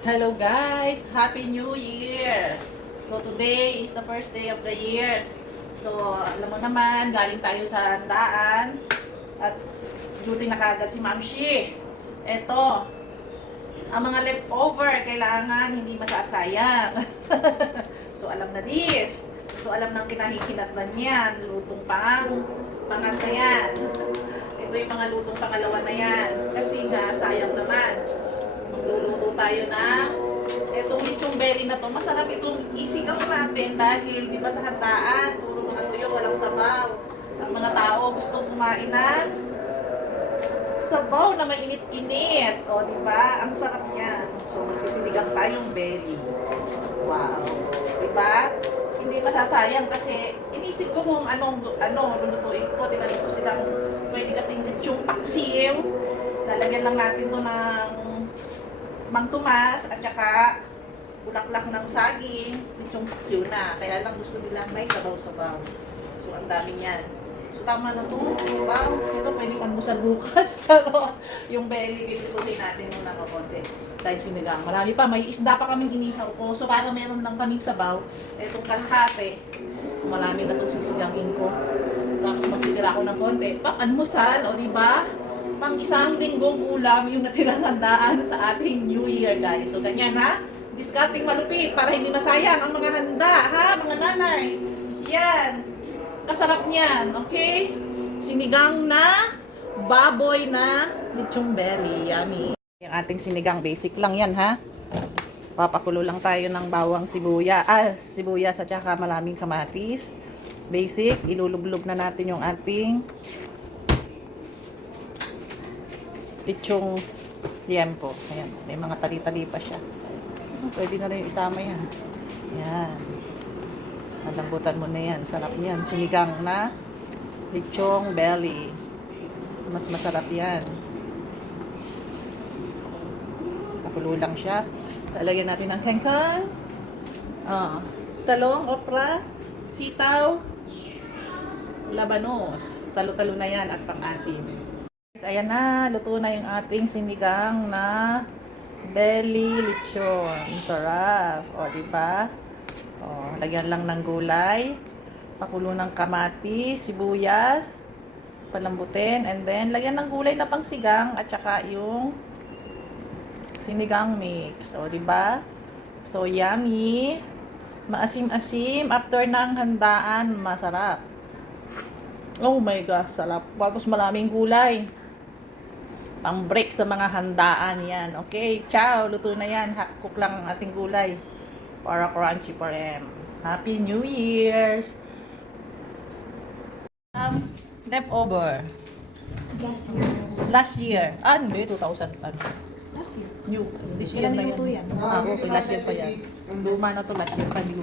Hello guys! Happy New Year! So today is the first day of the year. So alam mo naman, galing tayo sa handaan at duty na kagad si Ma'am Shi. Eto, ang mga leftover kailangan hindi masasayang. So alam na this. So alam ng kinahikinatnan yan. Lutong pangat na yan. Ito yung mga lutong pangalawa na yan. Kasi nga sayang naman. Magluluto tayo ng etong lechong belly na to. Masarap itong isigang natin dahil di ba sa handaan, puro mga tuyo, walang sabaw. Ang mga tao gustong kumain ng sabaw na mainit-init. O, di ba? Ang sarap niya. So, magsisinigang tayong belly. Wow. Di ba? Hindi masasayang kasi inisip ko kung lulutuin ko. Tinanong ko silang pwede kasing lechong paksiw. Lalagyan lang natin to ng Mang Tomas at saka bulaklak ng saging, lechong paksiw na. Kaya lang gusto nila may sabaw-sabaw. So, ang dami niyan. So, tama na to. Sabaw. Ito pwede kang almusal bukas. Charot. Yung belly, pipilutin natin muna ng konti. Dahil sinigang. Marami pa. May isda pa kaming inihaw ko. So, para meron lang kaming sabaw. Itong kalahati. Marami na itong sisigangin ko. Tapos magtitira ko ng konti. Pang-almusal. O, diba? Pang isang linggong ulam yung natirang handaan sa ating New Year, guys. So, ganyan, ha? Discarding malupit para hindi masayang ang mga handa, ha? Mga nanay. Yan. Kasarap niyan, okay? Sinigang na baboy na lechong belly. Yummy. Yung ating sinigang, basic lang yan, ha? Papakulo lang tayo ng bawang sibuyas at saka maraming kamatis. Basic. Ilulublog na natin yung ating lechong liempo. Ayan, may mga tali-tali pa siya. Pwede na rin isama yan. Yan. Nalambutan mo na yan. Sarap niyan. Sinigang na lechong belly. Mas masarap yan. Pakulo lang siya. Lalagyan natin ng kangkang. Talong, okra, sitaw, labanos. Talo-talo na yan at pang-asim. Ayan na, luto na yung ating sinigang na belly lechon. Sarap. O, diba? O, lagyan lang ng gulay. Pakulo ng kamatis, sibuyas. Palambutin. And then, lagyan ng gulay na pangsigang at saka yung sinigang mix. O, diba? So, yummy. Maasim-asim. After ng handaan, masarap. Oh my gosh, sarap. Tapos maraming gulay. Pang-break sa mga handaan yan. Okay, ciao. Luto na yan. Cook lang ang ating gulay. Para crunchy pa rin. Happy New Year's! Leftover. Last year. Hindi. 2000. Last year. New. This year Kailan na niluto yan. yan? Okay, last year pa yan. Luma na to. Last year pa new.